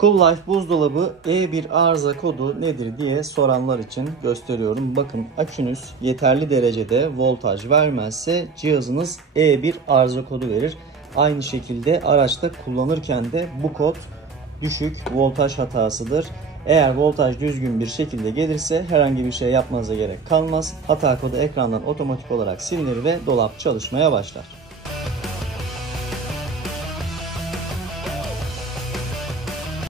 Cool Life buzdolabı E1 arıza kodu nedir diye soranlar için gösteriyorum. Bakın, akünüz yeterli derecede voltaj vermezse cihazınız E1 arıza kodu verir. Aynı şekilde araçta kullanırken de bu kod düşük voltaj hatasıdır. Eğer voltaj düzgün bir şekilde gelirse herhangi bir şey yapmanıza gerek kalmaz. Hata kodu ekrandan otomatik olarak silinir ve dolap çalışmaya başlar.